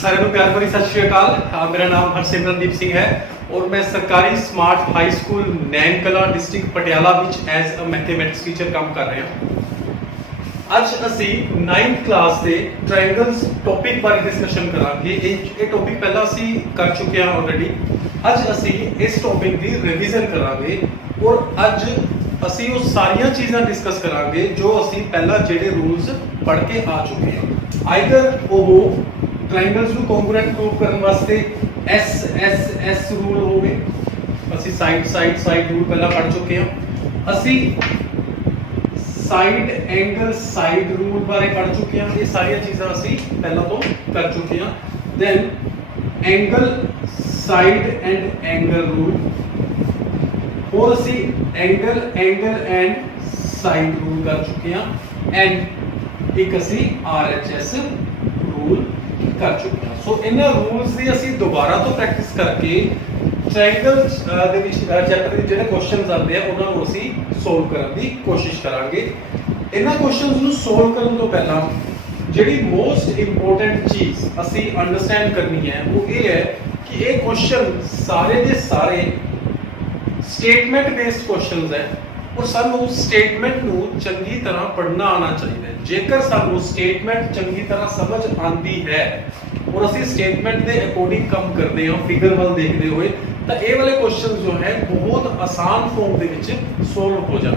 सारे ਨੂੰ ਪਿਆਰ ਭਰੀ ਸਤਿ ਸ਼੍ਰੀ ਅਕਾਲ। ਮੇਰਾ ਨਾਮ ਹਰਸਿਮਰਨਦੀਪ ਸਿੰਘ ਹੈ ਔਰ ਮੈਂ ਸਰਕਾਰੀ ਸਮਾਰਟ ਹਾਈ ਸਕੂਲ ਨੈਣ ਕਲਾਂ ਡਿਸਟ੍ਰਿਕਟ ਪਟਿਆਲਾ ਵਿੱਚ ਐਜ਼ ਅ ਮੈਥਮੈਟਿਕਸ ਟੀਚਰ ਕੰਮ ਕਰ ਰਿਹਾ ਹਾਂ। ਅੱਜ ਅਸੀਂ 9th ਕਲਾਸ ਦੇ ਟ੍ਰਾਇੰਗਲਸ ਟੌਪਿਕ ਬਾਰੇ ਡਿਸਕਸ਼ਨ ਕਰਾਂਗੇ। ਇਹ ਟੌਪਿਕ ਪਹਿਲਾਂ ਅਸੀਂ ਕਰ ਚੁੱਕੇ ਹਾਂ ਆਲਰੇਡੀ। ਅੱਜ ਅਸੀਂ ਇਸ ਟੌਪਿਕ ਦੀ ਰਿਵੀਜ਼ਨ ਕਰਾਂਗੇ ਔਰ ਅੱਜ ਅਸੀਂ ਉਹ ਸਾਰੀਆਂ ਚੀਜ਼ਾਂ ਡਿਸਕਸ ਕਰਾਂਗੇ ਜੋ ਅਸੀਂ ਪਹਿਲਾਂ ਜਿਹੜੇ ਰੂਲਸ ਪੜ੍ਹ ਕੇ ਆ ਚੁੱਕੇ ਹਾਂ। ਆਈਦਰ ਉਹ ट्रायंगल्स ਨੂੰ ਕੰਗਰੂਐਂਟ ਪ੍ਰੂਵ ਕਰਨ ਵਾਸਤੇ ਐਸ ਰੂਲ ਹੋਵੇ। ਅਸੀਂ ਸਾਈਡ ਰੂਲ ਪਹਿਲਾਂ ਪੜ੍ਹ ਚੁੱਕੇ ਹਾਂ। ਅਸੀਂ ਸਾਈਡ ਐਂਗਲ ਸਾਈਡ ਰੂਲ ਬਾਰੇ ਪੜ੍ਹ ਚੁੱਕੇ ਹਾਂ। ਇਹ ਸਾਰੀਆਂ ਚੀਜ਼ਾਂ ਅਸੀਂ ਪਹਿਲਾਂ ਤੋਂ ਕਰ ਚੁੱਕੇ ਹਾਂ। Then angle side and angle rule, ਹੋਰ ਅਸੀਂ ਐਂਗਲ ਐਂਡ ਸਾਈਡ ਰੂਲ ਕਰ ਚੁੱਕੇ ਹਾਂ। ਐਂਡ ਇੱਕ ਅਸੀਂ RHS ਰੂਲ ਕਰ ਚੁੱਕੇ ਹਾਂ। ਸੋ ਇਹਨਾਂ ਰੂਲਸ ਦੀ ਅਸੀਂ ਦੁਬਾਰਾ ਤੋਂ ਪ੍ਰੈਕਟਿਸ ਕਰਕੇ ਟ੍ਰਾਇੰਗਲਸ ਦੇ ਵਿੱਚ ਚੈਪਟਰ ਦੇ ਜਿਹੜੇ ਕੁਐਸਚਨਸ ਆਉਂਦੇ ਆ ਉਹਨਾਂ ਨੂੰ ਅਸੀਂ ਸੋਲਵ ਕਰਨ ਦੀ ਕੋਸ਼ਿਸ਼ ਕਰਾਂਗੇ। ਇਹਨਾਂ ਕੁਐਸਚਨਸ ਨੂੰ ਸੋਲਵ ਕਰਨ ਤੋਂ ਪਹਿਲਾਂ ਜਿਹੜੀ ਮੋਸਟ ਇੰਪੋਰਟੈਂਟ ਚੀਜ਼ ਅਸੀਂ ਅੰਡਰਸਟੈਂਡ ਕਰਨੀ ਹੈ ਉਹ ਇਹ ਹੈ ਕਿ ਇਹ ਕੁਐਸਚਨ ਸਾਰੇ ਦੇ ਸਾਰੇ ਸਟੇਟਮੈਂਟ ਬੇਸਡ ਕੁਐਸਚਨਸ ਹੈ ਔਰ ਸਾਨੂੰ ਸਟੇਟਮੈਂਟ ਨੂੰ ਚੰਗੀ ਤਰ੍ਹਾਂ ਪੜ੍ਹਨਾ ਆਉਣਾ ਚਾਹੀਦਾ ਹੈ। ਜੇਕਰ ਸਾਨੂੰ ਸਟੇਟਮੈਂਟ ਚੰਗੀ ਤਰ੍ਹਾਂ ਸਮਝ ਆਉਂਦੀ ਹੈ ਔਰ ਅਸੀਂ ਸਟੇਟਮੈਂਟ ਦੇ ਅਕੋਰਡਿੰਗ ਕੰਮ ਕਰਦੇ ਹਾਂ ਫਿਗਰ ਵੱਲ ਦੇਖਦੇ ਹੋਏ ਤਾਂ ਇਹ ਵਾਲੇ ਕੁਐਸਚਨ ਜੋ ਹੈ ਬਹੁਤ ਆਸਾਨ ਫਾਰਮ ਦੇ ਵਿੱਚ ਸੋਲਵ ਹੋ ਜਾਣ।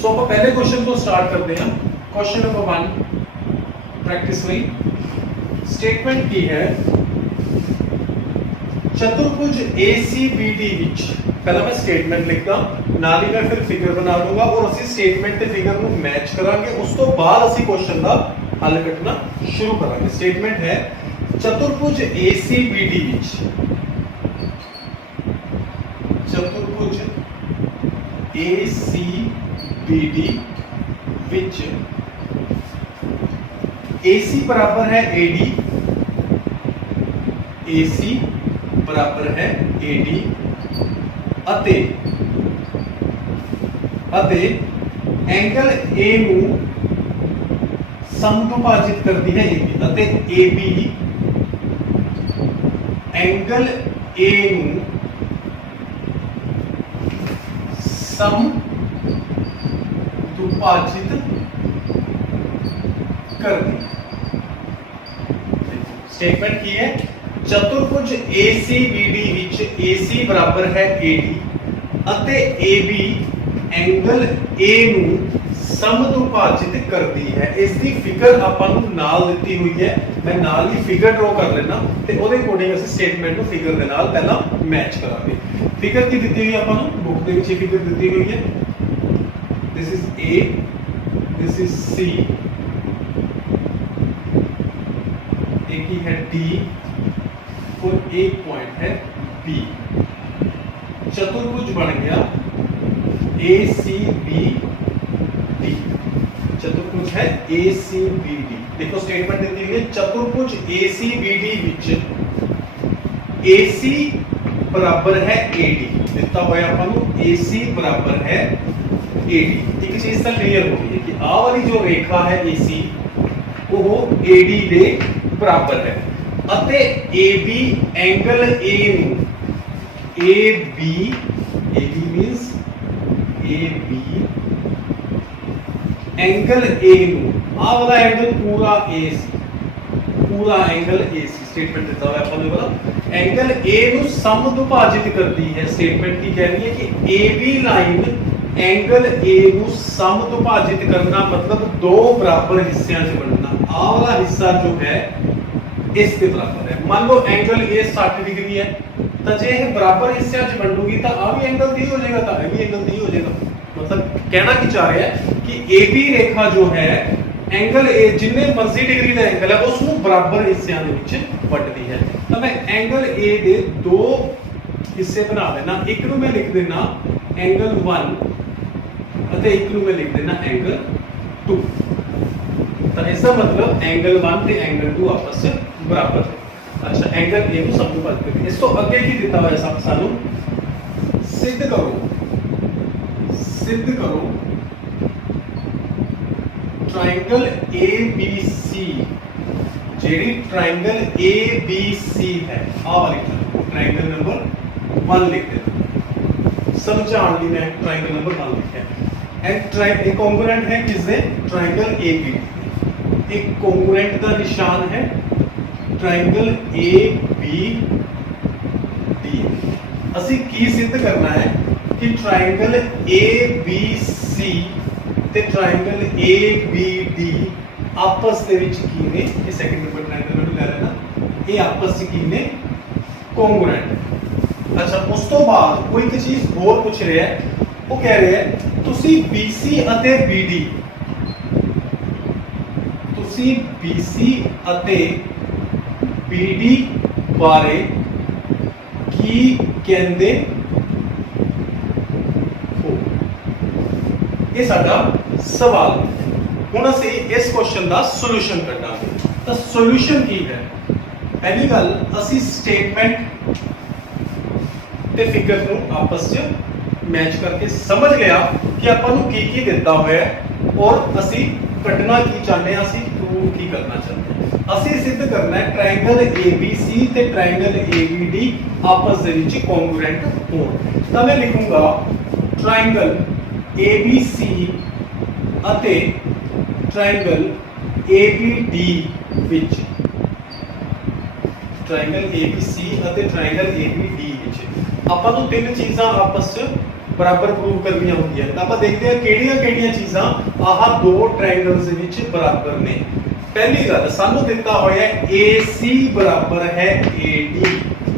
ਸੋ ਆਪਾਂ ਪਹਿਲੇ ਕੁਐਸਚਨ ਤੋਂ ਸਟਾਰਟ ਕਰਦੇ ਹਾਂ। ਕੁਐਸਚਨ ਨੰਬਰ 1 ਪ੍ਰੈਕਟਿਸ ਲਈ ਸਟੇਟਮੈਂਟ ਕੀ ਹੈ? चतुर्भुज ACBD ਵਿੱਚ ਪਹਿਲਾਂ ਮੈਂ ਸਟੇਟਮੈਂਟ ਲਿਖਦਾ, ਨਾਲ ਹੀ ਮੈਂ ਫਿਰ ਫਿਗਰ ਬਣਾ ਲੂੰਗਾ ਔਰ ਅਸੀਂ ਸਟੇਟਮੈਂਟ ਤੇ ਫਿਗਰ ਨੂੰ ਮੈਚ ਕਰਾਂਗੇ। ਉਸ ਤੋਂ ਬਾਅਦ ਅਸੀਂ ਕੁਐਸਚਨ ਦਾ ਹੱਲ ਕੱਢਣਾ ਸ਼ੁਰੂ ਕਰਾਂਗੇ। ਸਟੇਟਮੈਂਟ ਹੈ ਚਤੁਰਭੁਜ ACBD ਵਿੱਚ ਚਤੁਰਭੁਜ ACBD ਵਿੱਚ AC बराबर है AD, AC बराबर है AD ਅਤੇ ਐਂਗਲ A ਨੂੰ ਸਮਦੁਭਾਜਿਤ ਕਰਦੀ ਹੈ AB ਅਤੇ AB ਐਂਗਲ A ਨੂੰ ਸਮਦੁਭਾਜਿਤ ਕਰਦੀ ਹੈ। ਸਟੇਟਮੈਂਟ ਕੀ ਹੈ? ਚਤੁਰਭੁਜ ACBD ਵਿੱਚ AC ਬਰਾਬਰ ਹੈ AD ਅਤੇ AB ਐਂਗਲ A ਨੂੰ ਸਮਦੁਭਾਜਿਤ ਕਰਦੀ ਹੈ। ਇਸ ਦੀ ਫਿਗਰ ਆਪਾਂ ਨੂੰ ਨਾਲ ਦਿੱਤੀ ਹੋਈ ਹੈ। ਮੈਂ ਨਾਲ ਹੀ ਫਿਗਰ ਡਰਾ ਕਰ ਲੈਣਾ ਤੇ ਉਹਦੇ ਅਕੋਰਡਿੰਗ ਅਸੀਂ ਸਟੇਟਮੈਂਟ ਨੂੰ ਫਿਗਰ ਦੇ ਨਾਲ ਪਹਿਲਾਂ ਮੈਚ ਕਰਾਂਗੇ। ਫਿਗਰ ਕੀ ਦਿੱਤੀ ਹੋਈ ਹੈ ਆਪਾਂ ਨੂੰ? ਬੁੱਕ ਦੇ ਵਿੱਚ ਇਹ ਫਿਗਰ ਦਿੱਤੀ ਹੋਈ ਹੈ। This is A, this is C, एक ही है D और एक पॉइंट है B। चतुर्भुज बन गया ACBD। चतुर्भुज है ACBD। देखो स्टेटमेंट देती है चतुर्भुज ACBD विच AC बराबर है AD दिता हुआ अपन को AC बराबर है AD। एक चीज तो क्लियर हो गई है कि आ वाली जो रेखा है AC वो AD दे बराबर है ਅਤੇ AB ਐਂਗਲ A ਨੂੰ AB means AB angle A ਨੂੰ ਆਹ ਵਾਲਾ ਐਂਗਲ ਪੂਰਾ AC ਪੂਰਾ ਐਂਗਲ AC ਸਟੇਟਮੈਂਟ ਦਿੱਤਾ ਹੋਇਆ ਆਪਾਂ ਨੂੰ ਵਾਲਾ ਐਂਗਲ A ਨੂੰ ਸਮਦੁਭਾਜਿਤ ਕਰਦੀ ਹੈ। ਸਟੇਟਮੈਂਟ ਕੀ ਕਹਿ ਰਹੀ ਹੈ ਕਿ AB ਲਾਈਨ ਐਂਗਲ A ਨੂੰ ਸਮਦੁਭਾਜਿਤ ਕਰਨਾ मतलब दो बराबर हिस्सों में वंडना। आह वाला हिस्सा जो है इसके बराबर है। मान लो एंगल A 60 डिग्री है तो जे ये बराबर हिस्सों में वंडूगी तो आ भी एंगल 30 हो जाएगा तो ये भी एंगल 30 हो जाएगा। मतलब कहना की चाह रहा है कि AB रेखा जो है एंगल A जिन्ने मर्जी डिग्री का एंगल है उसको बराबर हिस्सों के वंडती है। तो मैं एंगल A के दो हिस्से बना देना। एक नूं मैं लिख देना एंगल 1 ਅਤੇ ਇੱਕ ਨੂੰ ਮੈਂ ਲਿਖ ਦੇਣਾ एंगल 2। ਤਾਂ इसका मतलब एंगल 1 ਤੇ एंगल 2 आपस में बराबर है। अच्छा एंगल A ਨੂੰ ਸਮਦੁਭਾਜਿਤ ਕਰੀਏ। ਇਸ ਤੋਂ ਅੱਗੇ ਕੀ ਦਿੱਤਾ ਹੋਇਆ ਸਾਨੂੰ? ਸਿੱਧ ਕਰੋ ट्रायंगल ABC ਜਿਹੜੀ ट्रायंगल ABC है आ वाली ट्रायंगल नंबर 1 लिख देना समझाने ਲਈ मैं ट्रायंगल नंबर 1 लिखा है एंड एक कॉन्ग्रुएंट है किससे ट्रायंगल AB एक कॉन्ग्रुएंट का निशान है ट्रायंगल ABD ਅਸੀਂ ਕੀ ਸਿੱਧ ਕਰਨਾ ਹੈ ਕਿ ट्रायंगल ABC ਤੇ ट्रायंगल ABD ਆਪਸ ਦੇ ਵਿੱਚ ਕੀ ਨੇ ਇਹ ਸੈਕੰਡ ਨੰਬਰ ਟ੍ਰਾਇੰਗਲ ਨੂੰ ਲੈ ਲੈਣਾ ਇਹ ਆਪਸ ਵਿੱਚ ਕੀ ਨੇ ਕੋਂਗਰੂਐਂਟ ਅੱਛਾ ਉਸ ਤੋਂ ਬਾਅਦ ਕੋਈ ਇੱਕ ਚੀਜ਼ ਹੋਰ ਪੁੱਛ ਰਿਹਾ ਹੈ ਉਹ ਕਹਿ ਰਿਹਾ ਹੈ ਤੁਸੀਂ BC ਅਤੇ BD ਤੁਸੀਂ BC ਅਤੇ BD ਬਾਰੇ ਕੀ ਕਹਿੰਦੇ ਹੋ ਇਹ ਸਾਡਾ ਸਵਾਲ ਹੈ ਹੁਣ ਅਸੀਂ ਇਸ ਕੁਐਸਚਨ ਦਾ ਸੋਲੂਸ਼ਨ ਕੱਢਾਂਗੇ ਤਾਂ ਸੋਲੂਸ਼ਨ ਕੀ ਹੈ ਪਹਿਲੀ ਗੱਲ ਅਸੀਂ ਸਟੇਟਮੈਂਟ ਤੇ ਫਿਗਰ ਨੂੰ ਆਪਸ ਵਿੱਚ ਮੈਚ ਕਰਕੇ ਸਮਝ ਲਿਆ ਕਿ ਆਪਾਂ ਨੂੰ ਕੀ ਦਿੱਤਾ ਹੋਇਆ ਹੈ ਔਰ ਅਸੀਂ ਕੱਢਣਾ ਕੀ ਚਾਹੁੰਦੇ ਹਾਂ ਅਸੀਂ ਪ੍ਰੂਵ ਕੀ ਕਰਨਾ ਚਾਹੁੰਦੇ ਹਾਂ ਅਸੀਂ ਸਿੱਧ ਕਰਨਾ ਹੈ ਟ੍ਰਾਇੰਗਲ ABC ਤੇ ਟ੍ਰਾਇੰਗਲ ABD ਆਪਸ ਦੇ ਵਿੱਚ ਕੋਂਗਰੂਐਂਟ ਹੋਣ ਤਾਂ ਮੈਂ ਲਿਖੂੰਗਾ ਟ੍ਰਾਇੰਗਲ ABC ਅਤੇ ट्रायंगल ABD विच ट्रायंगल ABC ਅਤੇ ट्रायंगल ABD ਵਿੱਚ ਆਪਾਂ ਨੂੰ ਤਿੰਨ ਚੀਜ਼ਾਂ ਆਪਸ ਵਿੱਚ ਬਰਾਬਰ ਪ੍ਰੂਵ ਕਰਨੀਆਂ ਹੁੰਦੀਆਂ ਤਾਂ ਆਪਾਂ ਦੇਖਦੇ ਹਾਂ ਕਿਹੜੀਆਂ ਚੀਜ਼ਾਂ ਆਹ ਦੋ ਟ੍ਰਾਇੰਗਲਸ ਦੇ ਵਿੱਚ ਬਰਾਬਰ ਨੇ ਪਹਿਲੀ ਗੱਲ ਸਾਨੂੰ ਦਿੱਤਾ ਹੋਇਆ ਹੈ AC ਬਰਾਬਰ ਹੈ AD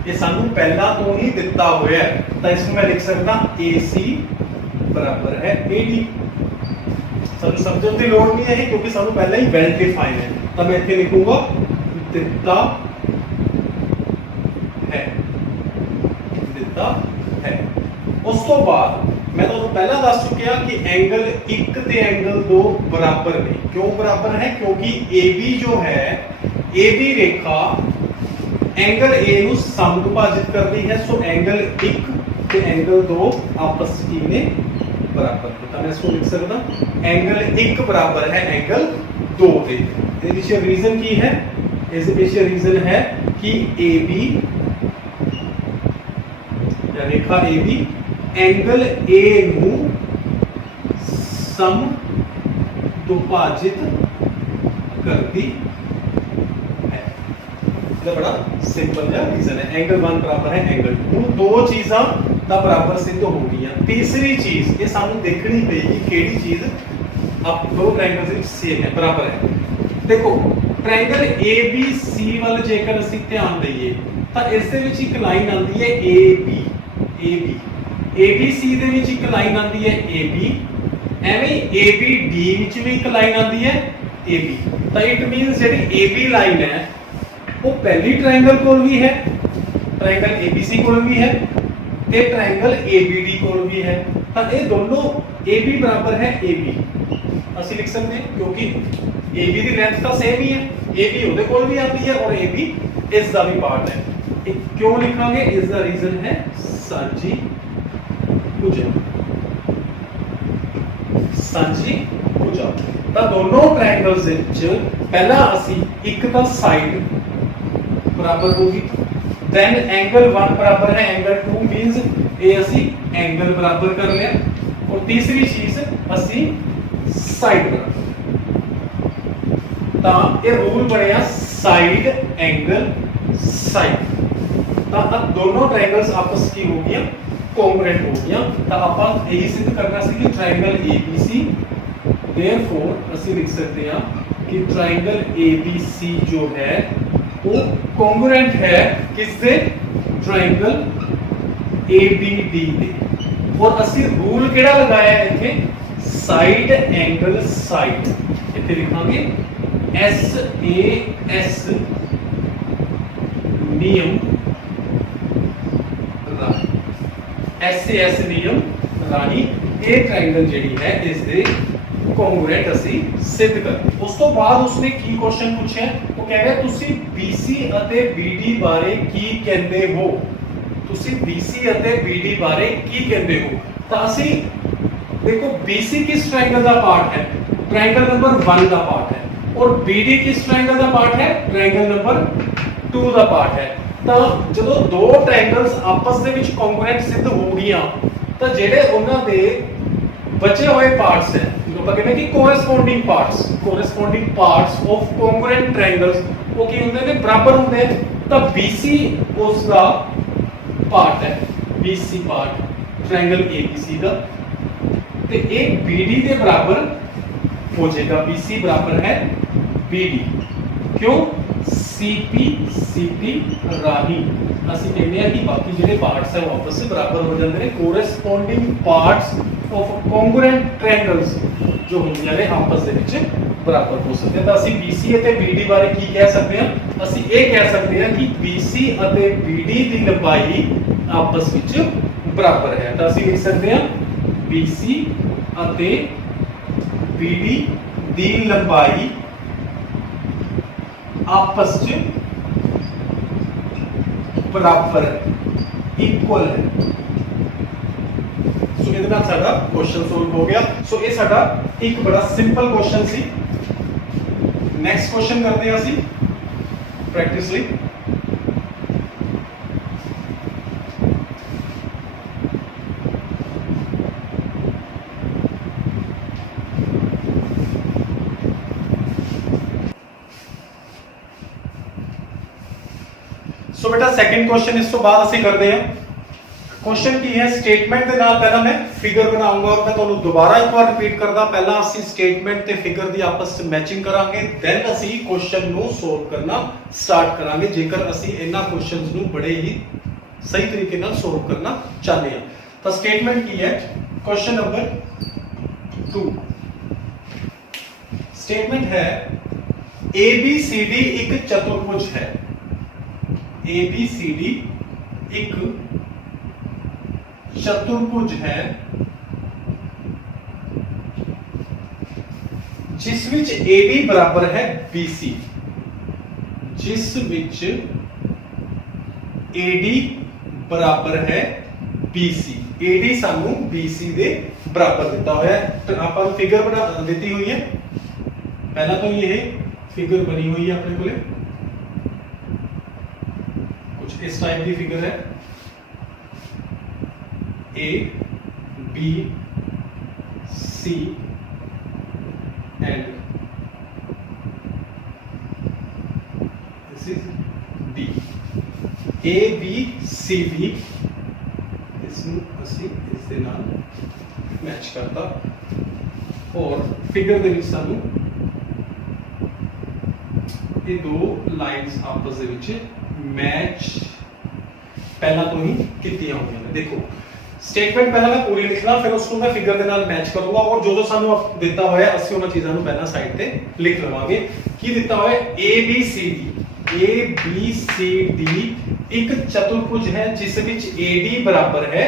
ਇਹ ਸਾਨੂੰ ਪਹਿਲਾਂ ਤੋਂ ਹੀ ਦਿੱਤਾ ਹੋਇਆ ਹੈ ਤਾਂ ਇਸ ਨੂੰ ਮੈਂ ਲਿਖ ਸਕਦਾ AC ਬਰਾਬਰ ਹੈ AD ਸਾਨੂੰ ਸਮਝਣ ਦੀ ਲੋੜ ਨਹੀਂ ਹੈ ਕਿਉਂਕਿ ਸਾਨੂੰ ਪਹਿਲਾਂ ਹੀ ਵੈਲ ਡਿਫਾਈਨ ਹੈ ਤਾਂ ਮੈਂ ਇੱਥੇ ਲਿਖੂੰਗਾ ਦਿੱਤਾ ਹੈ ਉਸ ਤੋਂ ਬਾਅਦ ਮੈਂ ਤੁਹਾਨੂੰ ਪਹਿਲਾਂ ਦੱਸ ਚੁੱਕਿਆ ਕਿ ਐਂਗਲ 1 ਤੇ ਐਂਗਲ 2 ਬਰਾਬਰ ਨੇ ਕਿਉਂ ਬਰਾਬਰ ਹੈ ਕਿਉਂਕਿ AB ਜੋ ਹੈ AB ਰੇਖਾ ਐਂਗਲ A ਨੂੰ ਸਮਦੁਭਾਜਿਤ ਕਰਦੀ ਹੈ ਸੋ ਐਂਗਲ 1 ਤੇ ਐਂਗਲ 2 ਆਪਸ ਵਿੱਚ ਨੇ बराबर तो मैं इसको लिख सकता एंगल 1 बराबर है एंगल 2 के इसके पीछे रीजन की है इसके पीछे रीजन है कि AB या रेखा AB एंगल A ਨੂੰ समदुभाजित करती है ये बड़ा सिंपल सा रीजन है एंगल 1 बराबर है एंगल 2 दो चीज़ां ਦਾ ਬਰਾਬਰ ਸਿੱਧ ਹੋ ਗਈਆਂ ਤੀਸਰੀ ਚੀਜ਼ ਇਹ ਸਾਨੂੰ ਦੇਖਣੀ ਪਏਗੀ ਕਿਹੜੀ ਚੀਜ਼ ਆਪ ਦੋ ਟ੍ਰਾਇੰਗਲਸ ਵਿੱਚ ਸੇਮ ਹੈ ਬਰਾਬਰ ਹੈ ਦੇਖੋ ਟ੍ਰਾਇੰਗਲ ABC ਵੱਲ ਜੇਕਰ ਅਸੀਂ ਧਿਆਨ ਦਈਏ ਤਾਂ ਇਸ ਦੇ ਵਿੱਚ ਇੱਕ ਲਾਈਨ ਆਉਂਦੀ ਹੈ AB ABC ਦੇ ਵਿੱਚ ਇੱਕ ਲਾਈਨ ਆਉਂਦੀ ਹੈ AB ਐਵੇਂ ABD ਵਿੱਚ ਵੀ ਇੱਕ ਲਾਈਨ ਆਉਂਦੀ ਹੈ AB ਤਾਂ ਇਟ ਮੀਨਸ ਜਿਹੜੀ AB ਲਾਈਨ ਹੈ ਉਹ ਪਹਿਲੀ ਟ੍ਰਾਇੰਗਲ ਕੋਲ ਵੀ ਹੈ ਟ੍ਰਾਇੰਗਲ ABC ਕੋਲ ਵੀ ਹੈ ਤੇ ट्रायंगल ABD ਕੋਲ ਵੀ ਹੈ ਤਾਂ ਇਹ ਦੋਨੋਂ AB ਬਰਾਬਰ ਹੈ AB ਅਸੀਂ ਲਿਖ ਸਕਦੇ ਹਾਂ ਕਿਉਂਕਿ AB ਦੀ ਲੈਂਥ ਤਾਂ ਸੇਮ ਹੀ ਹੈ AB ਉਹਦੇ ਕੋਲ ਵੀ ਆਉਂਦੀ ਹੈ ਔਰ AB ਇਸ ਦਾ ਵੀ ਪਾਰਟ ਹੈ ਇਹ ਕਿਉਂ ਲਿਖਾਂਗੇ ਇਸ ਦਾ ਰੀਜ਼ਨ ਹੈ ਸਾਂਝੀ ਭੁਜਾ ਤਾਂ ਦੋਨੋਂ ਟ੍ਰਾਇੰਗਲਸ ਵਿੱਚ ਪਹਿਲਾਂ ਅਸੀਂ ਇੱਕ ਤਾਂ ਸਾਈਡ ਬਰਾਬਰ ਹੋਗੀ then angle 1 बराबर है angle 2 means ये ਅਸੀਂ angle बराबर कर लिया और तीसरी चीज ਅਸੀਂ साइड बराबर ਤਾਂ ਇਹ ਰੂਲ ਬਣਿਆ साइड एंगल साइड ਤਾਂ अब दोनों ट्रायंगल्स आपस की हो गया कोंग्रुएंट हो गया ਤਾਂ ਆਪਾਂ ਇਹੀ ਸਿੱਧ ਕਰਨਾ ਸੀ ਕਿ ट्रायंगल ABC therefore ਅਸੀਂ ਲਿਖ ਸਕਦੇ ਹਾਂ कि ट्रायंगल ABC जो है वो कॉन्ग्रुएंट है किससे ट्रायंगल ABD दे और ਅਸੀਂ ਰੂਲ ਕਿਹੜਾ ਲਗਾਇਆ ਹੈ ਇੱਥੇ ਸਾਈਡ ਐਂਗਲ ਸਾਈਡ ਇੱਥੇ ਲਿਖਾਂਗੇ SAS ਨਿਯਮ SAS ਨਿਯਮ ਰਾਹੀਂ ਇਹ ਟ੍ਰਾਇੰਗਲ ਜਿਹੜੀ ਹੈ ਇਸ ਦੇ कॉन्ग्रुएंट ਅਸੀਂ ਸਿੱਧ ਕਰ ਉਸ ਤੋਂ ਬਾਅਦ ਉਸਨੇ ਕੀ ਕੁਐਸਚਨ ਪੁੱਛਿਆ ਉਹ ਕਹਿ ਰਿਹਾ ਤੁਸੀਂ BC ਅਤੇ BD ਬਾਰੇ ਕੀ ਕਹਿੰਦੇ ਹੋ ਤੁਸੀਂ BC ਅਤੇ BD ਬਾਰੇ ਕੀ ਕਹਿੰਦੇ ਹੋ ਤਾਂ ਅਸੀਂ ਦੇਖੋ BC किस ट्रायंगल ਦਾ ਪਾਰਟ ਹੈ ट्रायंगल नंबर 1 ਦਾ ਪਾਰਟ ਹੈ और BD किस ट्रायंगल का पार्ट है? ट्रायंगल नंबर 2 ਦਾ ਪਾਰਟ ਹੈ। ਤਾਂ ਜਦੋਂ ਦੋ ਟ੍ਰਾਇੰਗਲਸ ਆਪਸ ਦੇ ਵਿੱਚ ਕੰਗਰੂਐਂਟ ਸਿੱਧ ਹੋ ਗਈਆਂ ਤਾਂ ਜਿਹੜੇ ਉਹਨਾਂ ਦੇ ਬਚੇ ਹੋਏ ਪਾਰਟਸ ਹੈ ਜਿਹਨੂੰ ਆਪਾਂ ਕਹਿੰਦੇ ਕਿ ਕੋਰੈਸਪੋਂਡਿੰਗ ਪਾਰਟਸ ਆਫ ਕੰਗਰੂਐਂਟ ਟ੍ਰਾਇੰਗਲਸ ਉਹ ਕੀ ਹੁੰਦੇ ਨੇ? ਬਰਾਬਰ ਹੁੰਦੇ ਨੇ। ਤਾਂ BC ਉਸ ਦਾ ਪਾਰਟ ਹੈ, BC ਪਾਰਟ ट्रायंगल ABC का, ਤੇ ਇਹ BD ਦੇ ਬਰਾਬਰ ਹੋ ਜਾਏਗਾ। BC ਬਰਾਬਰ ਹੈ BD, ਕਿਉਂ? CP ਰਾਹੀਂ ਅਸੀਂ ਕਹਿੰਦੇ ਆ ਕਿ ਬਾਕੀ ਜਿਹੜੇ ਪਾਰਟਸ ਹੈ ਉਹ ਆਪਸ ਵਿੱਚ ਬਰਾਬਰ ਹੋ ਜਾਂਦੇ ਨੇ। ਕੋਰੈਸਪੋਂਡਿੰਗ ਪਾਰਟਸ ਆਫ ਕੰਗਰੂਐਂਟ ਟ੍ਰਾਇੰਗਲਸ ਜੋ ਹੁੰਦੀਆਂ ਨੇ ਆਪਸ ਦੇ ਵਿੱਚ ਬਰਾਬਰ ਹੋ ਸਕਦੇ। ਤਾਂ ਅਸੀਂ BC ਅਤੇ BD ਬਾਰੇ ਕੀ ਕਹਿ ਸਕਦੇ ਹਾਂ? ਅਸੀਂ ਇਹ ਕਹਿ ਸਕਦੇ ਹਾਂ ਕਿ BC ਅਤੇ BD ਦੀ ਲੰਬਾਈ ਆਪਸ ਵਿੱਚ बराबर है। तो ਅਸੀਂ लिख सकते हैं BC ਅਤੇ BD ਦੀ ਲੰਬਾਈ ਆਪਸ ਚ ਬਰਾਬਰ ਹੈ, ਇਕੁਅਲ ਹੈ। ਸੋ ਇਹਦੇ ਨਾਲ ਸਾਡਾ ਕੁਐਸਚਨ ਸੋਲਵ ਹੋ ਗਿਆ। ਸੋ ਇਹ ਸਾਡਾ ਇੱਕ ਬੜਾ ਸਿੰਪਲ ਕੁਐਸਚਨ ਸੀ। ਨੈਕਸਟ ਕੁਐਸਚਨ ਕਰਦੇ ਹਾਂ ਅਸੀਂ ਪ੍ਰੈਕਟਿਸ ਲਈ। सो बेटा सेकंड क्वेश्चन इस तो बाद ਅਸੀਂ ਕਰਦੇ ਹਾਂ। क्वेश्चन ਕੀ ਹੈ? स्टेटमेंट ਦੇ ਨਾਲ ਪਹਿਲਾਂ ਮੈਂ ਫਿਗਰ ਬਣਾਉਂਗਾ और मैं ਤੁਹਾਨੂੰ ਦੁਬਾਰਾ ਇੱਕ ਵਾਰ ਰਿਪੀਟ ਕਰਦਾ। ਪਹਿਲਾਂ ਅਸੀਂ स्टेटमेंट ਤੇ ਫਿਗਰ ਦੀ ਆਪਸ ਵਿੱਚ ਮੈਚਿੰਗ ਕਰਾਂਗੇ, ਦੈਨ ਅਸੀਂ क्वेश्चन ਨੂੰ ਸੋਲਵ ਕਰਨਾ ਸਟਾਰਟ ਕਰਾਂਗੇ ਜੇਕਰ ਅਸੀਂ ਇਹਨਾਂ क्वेश्चंस ਨੂੰ ਬੜੇ ਹੀ ਸਹੀ ਤਰੀਕੇ ਨਾਲ ਸੋਲਵ ਕਰਨਾ ਚਾਹਦੇ ਹਾਂ। ਤਾਂ स्टेटमेंट ਕੀ ਹੈ? क्वेश्चन नंबर 2 स्टेटमेंट है ABCD एक चतुर्भुज है। ABCD एक चतुर्भुज है जिस विच AD बराबर है BC, जिस विच AD बराबर है BC। AD सानू BC दे बराबर दिता हुआ है। तो आप फिगर बना दी हुई है। पहला तो ये फिगर बनी हुई है अपने को, इस टाइप की फिगर है। A B C and this is D। A B C D इसमें ਅਸੀਂ ਇਸ ਦੇ ਨਾਲ ਮੈਚ ਕਰਤਾ और फिगर ਦੇ ਵਿੱਚ ਸਾਨੂੰ ਇਹ ਦੋ ਲਾਈਨਸ ਆਪਸ ਦੇ ਵਿੱਚ मैच पहला तो ही कितनी होंगी ने। देखो स्टेटमेंट पहला मैं पूरी लिखना, फिर उसको मैं फिगर के नाल मैच करूंगा और जो जो सानू दिता होया ਅਸੀਂ ਉਹਨਾਂ ਚੀਜ਼ਾਂ ਨੂੰ ਪਹਿਲਾਂ ਸਾਈਡ ਤੇ ਲਿਖ ਲਵਾਂਗੇ। ਕੀ ਦਿੱਤਾ ਹੋਇਆ? ABCD ਇੱਕ ਚਤੁਰਭੁਜ ਹੈ ਜਿਸ ਵਿੱਚ AD ਬਰਾਬਰ ਹੈ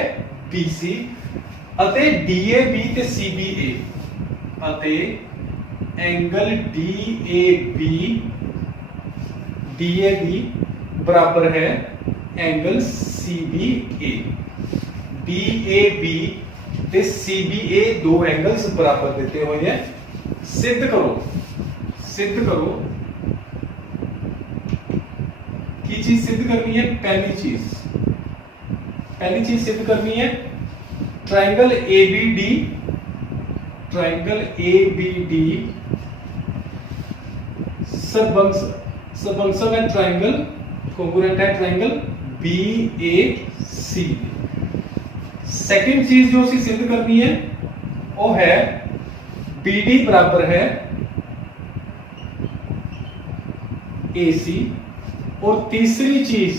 BC ਅਤੇ DAB ਤੇ CBA ਅਤੇ एंगल DAB बराबर है एंगल CBA। DAB ते CBA दो एंगल्स बराबर देते हुए हैं। सिद्ध करो की चीज सिद्ध करनी है? पहली चीज सिद्ध करनी है ट्रायंगल ABD सबंसव है ट्रायंगल, कॉन्ग्रुएंट है ट्रायंगल BAC। सेकंड चीज जो सी सिद्ध करनी है वो है BD बराबर है AC। और तीसरी चीज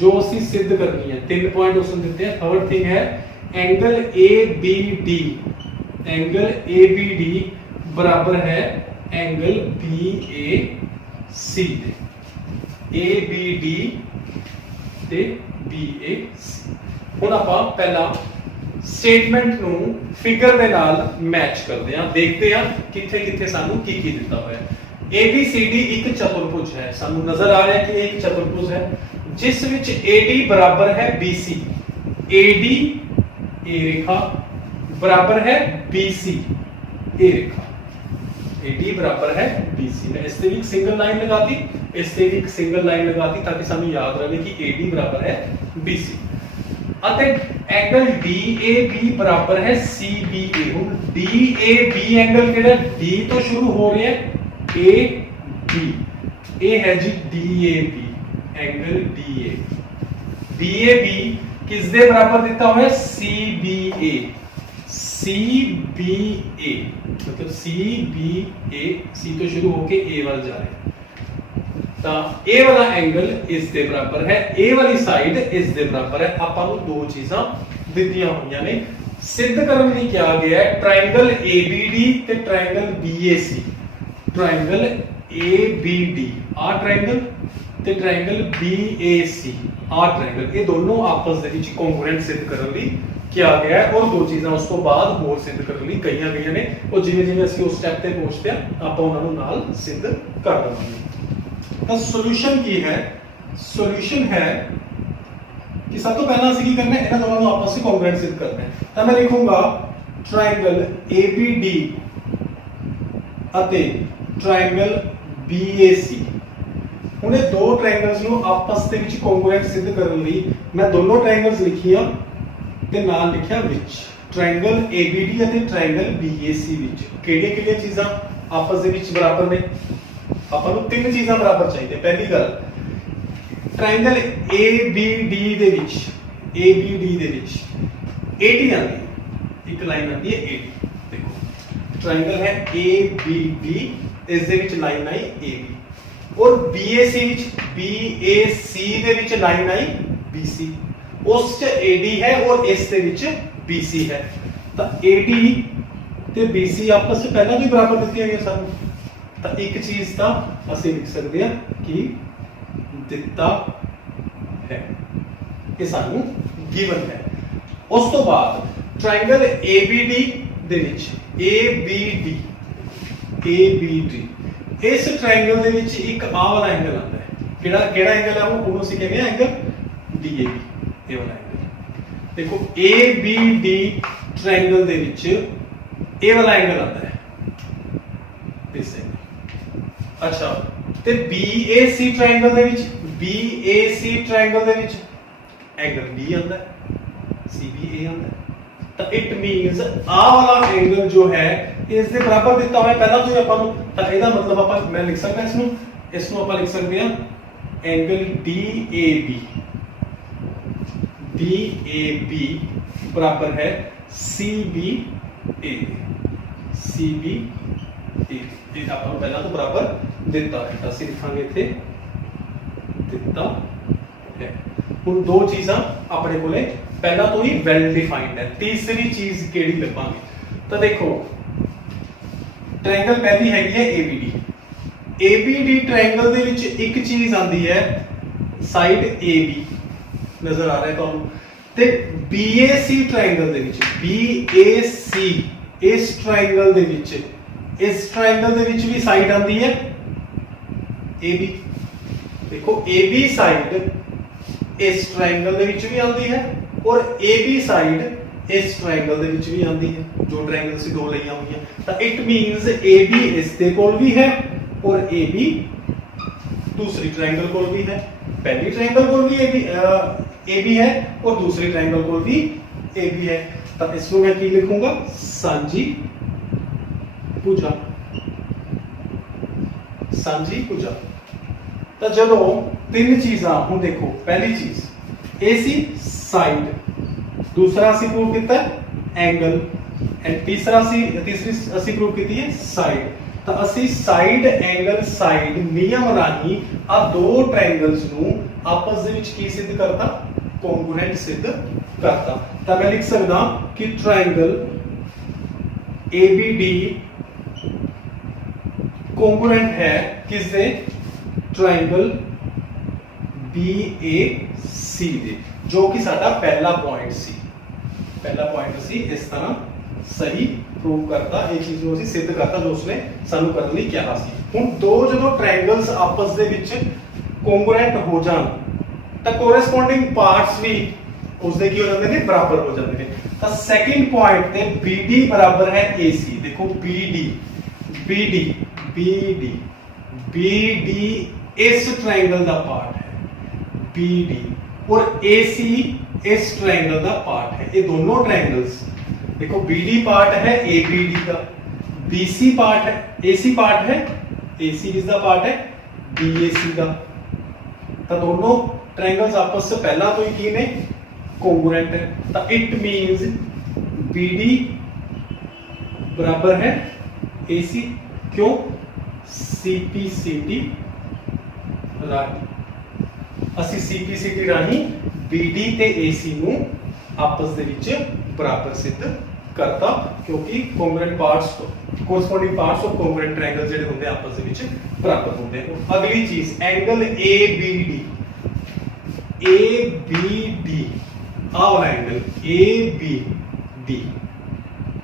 जो सी सिद्ध करनी है, 3 पॉइंट उसने देते हैं। थर्ड थिंग है एंगल ABD बराबर है एंगल BAC। ABD ਤੇ BAC। ਹੁਣ ਆਪਾਂ ਪਹਿਲਾਂ ਸਟੇਟਮੈਂਟ ਨੂੰ ਫਿਗਰ ਦੇ ਨਾਲ ਮੈਚ ਕਰਦੇ ਹਾਂ, ਦੇਖਦੇ ਹਾਂ ਕਿੱਥੇ ਕਿੱਥੇ ਸਾਨੂੰ ਕੀ ਕੀ ਦਿੱਤਾ ਹੋਇਆ ਹੈ। ABCD ਇੱਕ ਚਤੁਰਭੁਜ ਹੈ। ਸਾਨੂੰ ਨਜ਼ਰ ਆ ਰਿਹਾ ਕਿ ਇਹ ਇੱਕ ਚਤੁਰਭੁਜ ਹੈ ਜਿਸ ਵਿੱਚ AD ਬਰਾबर है BC। AD ਇਹ ਰੇਖਾ बराबर है BC ਇਹ ਰੇਖਾ। AD बराबर है BC। मैं इससे भी एक सिंगल लाइन लगाती, इससे भी एक सिंगल लाइन लगाती ताकि सानू याद रहे कि AD बराबर है BC। ਅਤੇ एंगल DAB बराबर है CBA। ਹੁਣ DAB एंगल ਕਿਹੜਾ D ਤੋਂ ਸ਼ੁਰੂ ਹੋ ਰਿਹਾ ਹੈ AB, ਇਹ ਹੈ ਜੀ DAB एंगल DAB किस दे बराबर दिता हुआ है CBA। CBA मतलब CBA C तो शुरू होके A वाल जा रहा है, तो A वाला एंगल इस दे बराबर है, A वाली साइड इस दे बराबर है। ਆਪਾਂ ਨੂੰ ਦੋ ਚੀਜ਼ਾਂ ਦਿੱਤੀਆਂ ਹੋਈਆਂ ਨੇ, ਸਿੱਧ ਕਰਨ ਲਈ ਕਿਹਾ ਗਿਆ ਹੈ ਟ੍ਰਾਇੰਗਲ ABD ਤੇ ਟ੍ਰਾਇੰਗਲ BAC। ਟ੍ਰਾਇੰਗਲ ABD ਆ ਟ੍ਰਾਇੰਗਲ ਤੇ ਟ੍ਰਾਇੰਗਲ BAC ਆ ਟ੍ਰਾਇੰਗਲ, ਇਹ ਦੋਨੋਂ ਆਪਸ ਦੇ ਵਿੱਚ ਕੰਗਰੂਐਂਟ ਸਿੱਧ ਕਰਨ ਲਈ ਕਿਹਾ ਗਿਆ ਹੈ। ਔਰ ਦੋ ਚੀਜ਼ਾਂ ਉਸ ਤੋਂ ਬਾਅਦ ਹੋਰ ਸਿੱਧ ਕਰਨ ਲਈ ਕਈਆਂ ਗਈਆਂ ਨੇ, ਉਹ ਜਿਵੇਂ ਜਿਵੇਂ ਅਸੀਂ ਉਸ ਸਟੈਪ ਤੇ ਪਹੁੰਚਦੇ ਆ ਆਪਾਂ ਉਹਨਾਂ ਨੂੰ ਨਾਲ ਸਿੱਧ ਕਰ ਦਵਾਂਗੇ। ਤਾਂ ਸੋਲੂਸ਼ਨ ਕੀ ਹੈ? ਸੋਲੂਸ਼ਨ ਹੈ ਕਿ ਸਭ ਤੋਂ ਪਹਿਲਾਂ ਅਸੀਂ ਕੀ ਕਰਨਾ ਹੈ, ਇਹਨਾਂ ਦੋਨਾਂ ਨੂੰ ਆਪਸ ਵਿੱਚ ਕੰਗਰੂਐਂਟ ਸਿੱਧ ਕਰਨਾ ਹੈ। ਤਾਂ ਮੈਂ ਲਿਖੂੰਗਾ ਟ੍ਰਾਇੰਗਲ ABD ਅਤੇ ਟ੍ਰਾਇੰਗਲ BAC। ਹੁਣ ਇਹ ਦੋ ਟ੍ਰਾਇੰਗਲਸ ਨੂੰ ਆਪਸ ਦੇ ਵਿੱਚ ਕੰਗਰੂਐਂਟ ਸਿੱਧ ਕਰਨ ਲਈ ਮੈਂ ਦੋਨੋਂ ਟ੍ਰਾਇੰਗਲਸ ਲਿਖੀਆਂ ਤੇ ਨਾਲ ਲਿਖਿਆ ਵਿੱਚ ਟ੍ਰਾਇੰਗਲ ABD ਅਤੇ ਟ੍ਰਾਇੰਗਲ BAC ਵਿੱਚ ਕਿਹੜੀਆਂ ਚੀਜ਼ਾਂ ਆਪਸ ਦੇ ਵਿੱਚ ਬਰਾਬਰ ਨੇ। ਆਪਾਂ ਨੂੰ ਤਿੰਨ ਚੀਜ਼ਾਂ ਬਰਾਬਰ ਚਾਹੀਦੀਆਂ। ਪਹਿਲੀ ਗੱਲ, ਟ੍ਰਾਇੰਗਲ ABD ਦੇ ਵਿੱਚ AD ਆਂਦੀ, ਇੱਕ ਲਾਈਨ ਆਂਦੀ ਹੈ AD। ਦੇਖੋ ਟ੍ਰਾਇੰਗਲ ਹੈ ABD, ਇਸ ਦੇ ਵਿੱਚ ਲਾਈਨ ਆਈ AB, ਔਰ BAC ਵਿੱਚ BAC ਦੇ ਵਿੱਚ ਲਾਈਨ ਆਈ BC। ਉਸ ਚ AD ਹੈ ਔਰ ਇਸ ਦੇ ਵਿੱਚ BC ਹੈ। ਤਾਂ AD ਤੇ BC ਆਪਸ ਵਿੱਚ ਪਹਿਲਾਂ ਵੀ ਬਰਾਬਰ ਦਿੱਤੀਆਂ ਗਈਆਂ ਸਾਨੂੰ। ਤਾਂ ਇੱਕ ਚੀਜ਼ ਤਾਂ ਅਸੀਂ ਲਿਖ ਸਕਦੇ ਹਾਂ ਕਿ ਦਿੱਤਾ ਹੈ, ਇਹ ਸਾਨੂੰ ਗਿਵਨ ਹੈ। ਉਸ ਤੋਂ ਬਾਅਦ ਟ੍ਰਾਇੰਗਲ ABD ਦੇ ਵਿੱਚ ABD ਇਸ ਟ੍ਰਾਇੰਗਲ ਦੇ ਵਿੱਚ ਇੱਕ ਆਹ ਵਾਲਾ ਐਂਗਲ ਆਉਂਦਾ ਹੈ। ਕਿਹੜਾ ਐਂਗਲ ਹੈ ਉਹ? ਉਹਨੂੰ ਅਸੀਂ ਕਹਿੰਦੇ ਆ ਐਂਗਲ DAB। ਇਹ ਵਾਲਾ ਐਂਗਲ ਦੇਖੋ ABD ਟ੍ਰਾਇੰਗਲ ਦੇ ਵਿੱਚ ਇਹ ਵਾਲਾ ਐਂਗਲ ਆਉਂਦਾ ਹੈ ਇਸ ਐਂਗਲ। ਅੱਛਾ, ਤੇ BAC ਟ੍ਰਾਇੰਗਲ ਦੇ ਵਿੱਚ ਐਂਗਲ B ਆਉਂਦਾ ਹੈ, CBA ਆਉਂਦਾ ਹੈ। ਤਾਂ ਇਟ ਮੀਨਸ ਆਹ ਵਾਲਾ ਐਂਗਲ ਜੋ ਹੈ ਇਸ ਦੇ ਬਰਾਬਰ ਦਿੱਤਾ ਹੋਇਆ ਪਹਿਲਾਂ ਤੋਂ ਹੀ ਆਪਾਂ ਨੂੰ। ਤਾਂ ਇਹਦਾ ਮਤਲਬ ਆਪਾਂ ਮੈਂ ਲਿਖ ਸਕਦਾ ਇਸ ਨੂੰ ਆਪਾਂ ਲਿਖ ਸਕਦੇ ਹਾਂ ਐਂਗਲ DAB बराबर है CBA। ये ਆਪਾਂ ਨੂੰ ਪਹਿਲਾਂ ਤੋਂ ਬਰਾਬਰ ਦਿੱਤਾ ਹੈ, ਤਾਂ ਅਸੀਂ ਲਿਖਾਂਗੇ ਇੱਥੇ ਦਿੱਤਾ ਹੈ। ਹੁਣ ਦੋ ਚੀਜ਼ਾਂ ਆਪਣੇ ਕੋਲੇ ਪਹਿਲਾਂ ਤੋਂ ਹੀ ਵੈਲ ਡਿਫਾਈਨਡ ਹੈ। ਤੀਸਰੀ ਚੀਜ਼ ਕਿਹੜੀ ਲੱਭਾਂਗੇ? ਤਾਂ ਦੇਖੋ ਟ੍ਰਾਇੰਗਲ ਪਹਿਲੀ ਹੈਗੀ ਹੈ ABD ਟ੍ਰਾਇੰਗਲ ਦੇ ਵਿੱਚ ਇੱਕ ਚੀਜ਼ ਆਂਦੀ ਹੈ ਸਾਈਡ AB, ਨਜ਼ਰ ਆ ਰਿਹਾ ਤੁਹਾਨੂੰ। ਤੇ BAC ਟ੍ਰਾਇੰਗਲ ਦੇ ਵਿੱਚ ਇਸ ਟ੍ਰਾਇੰਗਲ ਦੇ ਵਿੱਚ ਵੀ ਸਾਈਡ ਆਂਦੀ ਹੈ AB। ਦੇਖੋ AB ਸਾਈਡ ਇਸ ਟ੍ਰਾਇੰਗਲ ਦੇ ਵਿੱਚ ਵੀ ਆਉਂਦੀ ਹੈ ਔਰ AB ਸਾਈਡ ਇਸ ਟ੍ਰਾਇੰਗਲ ਦੇ ਵਿੱਚ ਵੀ ਆਉਂਦੀ ਹੈ, ਜੋ ਟ੍ਰਾਇੰਗਲ ਸੀ ਦੋ ਲਈਆਂ ਹੋਈਆਂ। ਤਾਂ ਇਟ ਮੀਨਸ AB ਇਸ ਦੇ ਕੋਲ ਵੀ ਹੈ ਔਰ AB दूसरी ट्रायंगल कोल भी है। पहली ट्रायंगल कोल भी AB है और दूसरी ट्रायंगल कोल भी AB है। तो इसको मैं की लिखूंगा सांझी भुजा। तो चलो तीन चीज़ां हुण देखो, पहली चीज AC साइड, दूसरा असी प्रूव किया एंगल एंड तीसरी असी प्रूव की है साइड। तो असी साइड एंगल साइड नियम राही आ दो ट्रायंगल्स नू आपस दे विच की सिद्ध करता, कॉन्ग्रुएंट सिद्ध करता। तो मैं लिख सकदा कि ट्रायंगल ABD कॉन्ग्रुएंट है किसदे, ट्रायंगल BAC दे, जो कि साडा पहला पॉइंट सी। पहला पॉइंट सी इस तरह सही प्रूव करता, एक चीज ਨੂੰ ਅਸੀਂ ਸਿੱਧ ਕਰਤਾ ਜੋ ਉਸਨੇ ਸਾਨੂੰ ਕਰਨ ਲਈ ਕਿਹਾ ਸੀ। ਹੁਣ ਦੋ ਜਦੋਂ ਟ੍ਰਾਇੰਗਲਸ ਆਪਸ ਦੇ ਵਿੱਚ ਕੌਂਗਰੂਐਂਟ ਹੋ ਜਾਣ ਤਾਂ ਕੋਰੈਸਪੋਂਡਿੰਗ ਪਾਰਟਸ ਵੀ ਉਸਦੇ ਕੀ ਹੋ ਜਾਂਦੇ ਨੇ, ਬਰਾਬਰ ਹੋ ਜਾਂਦੇ ਨੇ। ਤਾਂ ਸੈਕਿੰਡ ਪੁਆਇੰਟ ਤੇ BD ਬਰਾਬਰ ਹੈ AC। ਦੇਖੋ BD BD BD BD इस ट्रायंगल का पार्ट है, BD, और AC इस ट्रायंगल का पार्ट है। ये दोनों ट्रायंगल्स देखो, BD पार्ट है ABD का, BC पार्ट है, AC पार्ट है, AC किसका पार्ट है, BAC का। तो दोनों ट्रायंगल्स आपस से पहला तो ही की ने कोंग्रुएंट है, तो इट मींस BD बराबर है AC। क्यों? CPCT राही ਅਸੀਂ CPCT राही BD ਤੇ AC ਨੂੰ ਆਪਸ ਦੇ ਵਿੱਚ ਬਰਾਬਰ ਸਿੱਧ ਕਰਤਾ, ਕਿਉਂਕਿ congruent parts corresponding parts of congruent triangle ਜਿਹੜੇ ਹੁੰਦੇ ਆਪਸ ਦੇ ਵਿੱਚ ਬਰਾਬਰ ਹੁੰਦੇ ਹਨ। ਅਗਲੀ ਚੀਜ਼ ਐਂਗਲ ABD ਆ ਵਾਲਾ ਐਂਗਲ ABD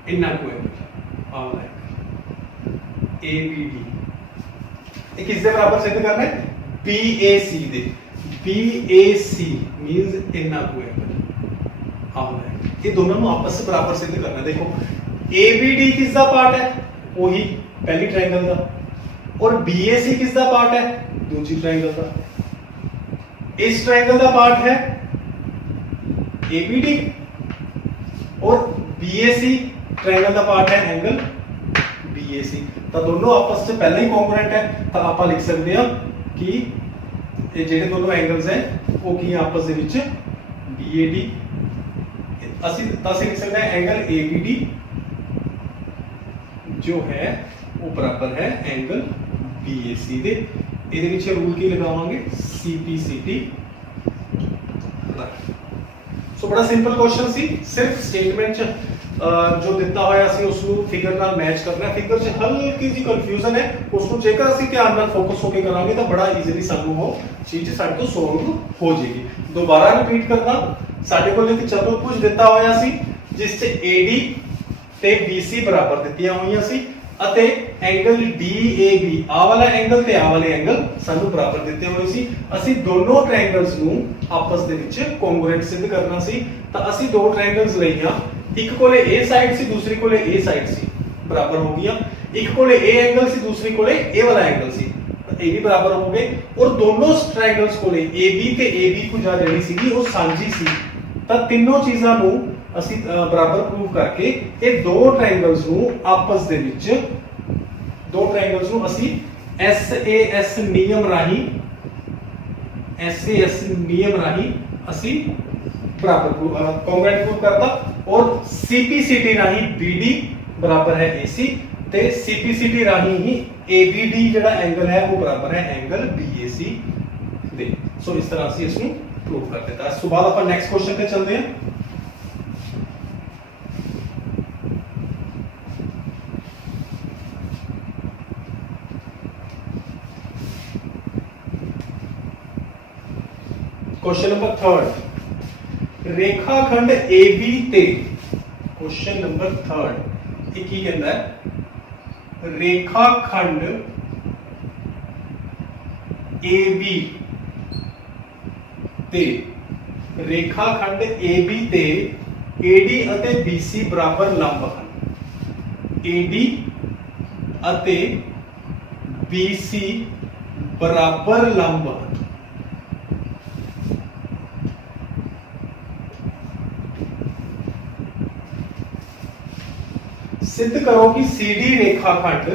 ਇੰਨਾ ਕੋ ਐਂਗਲ ਆ ਵਾਲਾ ABD ਇਹ ਕਿਸ ਦੇ ਬਰਾਬਰ ਸਿੱਧ ਕਰਨਾ ਹੈ? BAC ਦੇ। BAC मींस इतना को एंगल आना है, ये दोनों को आपस में बराबर सिद्ध करना है। देखो ABD किसका पार्ट है? वही पहली ट्रायंगल का, और BAC किसका पार्ट है? दूसरी ट्रायंगल का। इस ट्रायंगल का पार्ट है ABD और BAC ट्रायंगल का पार्ट है एंगल BAC। तो दोनों आपस में पहले ही कॉन्ग्रुएंट है, तो आप लिख सकते हैं कि ये ਜਿਹੜੇ दोनों एंगल्स हैं वो की आपस ਦੇ ਵਿੱਚ BAD, ਅਸੀਂ लिख सकते हैं एंगल ABD जो है वो बराबर है एंगल BAC ਦੇ। ਇਹਦੇ ਵਿੱਚ ਰੂਲ ਕੀ ਲਗਾਵਾਂਗੇ? CPCT। सो बड़ा सिंपल क्वेश्चन सी, सिर्फ स्टेटमेंट जो दिता होया सी उसनु फिगर नाल मैच करना है। फिगर च हल्की जी कंफ्यूजन है, उसनु जेकर ਅਸੀਂ ਧਿਆਨ ਨਾਲ ਫੋਕਸ ਹੋ ਕੇ ਕਰਾਂਗੇ ਤਾਂ ਬੜਾ ਈਜ਼ੀਲੀ ਸਾਨੂੰ ਉਹ ਚੀਜ਼ ਸਾਡੇ ਤੋਂ ਸੋਲਵ ਹੋ ਜਾਏਗੀ। ਦੁਬਾਰਾ ਰਿਪੀਟ ਕਰਦਾ, ਸਾਡੇ ਕੋਲ ਇੱਕ ਚਤੁਰਭੁਜ ਦਿੱਤਾ ਹੋਇਆ ਸੀ ਜਿਸ 'ਚ AD ਤੇ BC ਬਰਾਬਰ ਦਿੱਤੀਆਂ ਹੋਈਆਂ ਸੀ ਅਤੇ ਐਂਗਲ DAB ਆ ਵਾਲਾ ਐਂਗਲ ਤੇ ਆ ਵਾਲੇ ਐਂਗਲ ਸਾਨੂੰ ਬਰਾਬਰ ਦਿੱਤੇ ਹੋਏ ਸੀ। ਅਸੀਂ ਦੋਨੋਂ ਟ੍ਰਾਇੰਗਲਸ ਨੂੰ ਆਪਸ ਦੇ ਵਿੱਚ ਕੋਂਗਰੂਐਂਟ ਸਿੱਧ ਕਰਨਾ ਸੀ, ਤਾਂ ਅਸੀਂ ਦੋ ਟ੍ਰਾਇੰਗਲਸ ਲਈਆਂ, ਇੱਕ ਕੋਲੇ A ਸਾਈਡ ਸੀ ਦੂਸਰੀ ਕੋਲੇ A ਸਾਈਡ ਸੀ, ਬਰਾਬਰ ਹੋ ਗਈਆਂ। ਇੱਕ ਕੋਲੇ A ਐਂਗਲ ਸੀ ਦੂਸਰੀ ਕੋਲੇ A ਵਾਲਾ ਐਂਗਲ ਸੀ, ਇਹ ਵੀ ਬਰਾਬਰ ਹੋ ਗਏ। ਔਰ ਦੋਨੋਂ ਟ੍ਰਾਇੰਗਲਸ ਕੋਲੇ AB ਤੇ AB ਭੁਜਾ ਜਿਹੜੀ ਸੀਗੀ ਉਹ ਸਾਂਝੀ ਸੀ, ਤਾਂ ਤਿੰਨੋਂ ਚੀਜ਼ਾਂ ਨੂੰ ਅਸੀਂ ਬਰਾਬਰ ਪ੍ਰੂਵ ਕਰਕੇ ਇਹ ਦੋ ਟ੍ਰਾਇੰਗਲਸ ਨੂੰ ਆਪਸ ਦੇ ਵਿੱਚ ਅਸੀਂ SAS ਨਿਯਮ ਰਾਹੀਂ ਅਸੀਂ बराबर कॉन्ग्रुएंट प्रूव करता, और CPCT राही BD बराबर है AC ते CPCT राही ही ABD ਜਿਹੜਾ एंगल है वो बराबर है एंगल BAC ਦੇ। सो इस तरह से इसको प्रूव कर देता है। उसके बाद अपन नेक्स्ट क्वेश्चन पे चलते हैं। क्वेश्चन नंबर 3, रेखाखंड AB ते क्वेश्चन नंबर 3 ये की कहता है? रेखाखंड AB ते रेखाखंड AB ते AD ਅਤੇ BC बराबर लंब ਹਨ। AD ਅਤੇ BC बराबर लंब ਹਨ। सिद्ध करो कि CD रेखाखंड